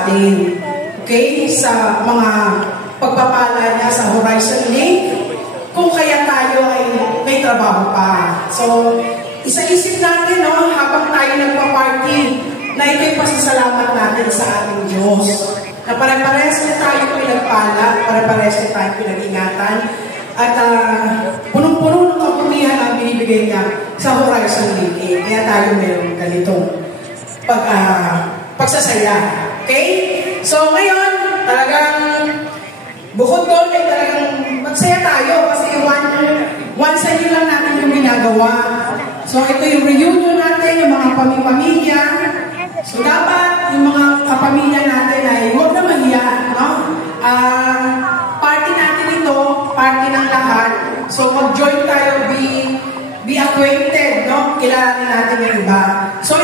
atin. Okay? Sa mga pagpapala niya sa Horizon Link, kung kaya tayo ay may trabaho pa. So, isa-isip natin, no, habang tayo nagpa-party, na ito'y pasasalamat natin sa ating Diyos. Na pare-pares na tayo pinagpala, pare-pares na tayo pinag-ingatan, at punong-puno ng kapunihan ang binibigay niya sa Horizon Link. Kaya tayo meron ganitong pagsasaya. Okay? So, ngayon, talagang bukod doon ay talagang magsaya tayo kasi once a year lang natin yung ginagawa. So, ito yung reunion natin, yung mga pamilya. So, dapat yung mga kapamilya natin ay huwag na mahiya, no? Party natin ito, party ng lahat. So, mag-join tayo, be acquainted, no? Kilala natin yung iba. So,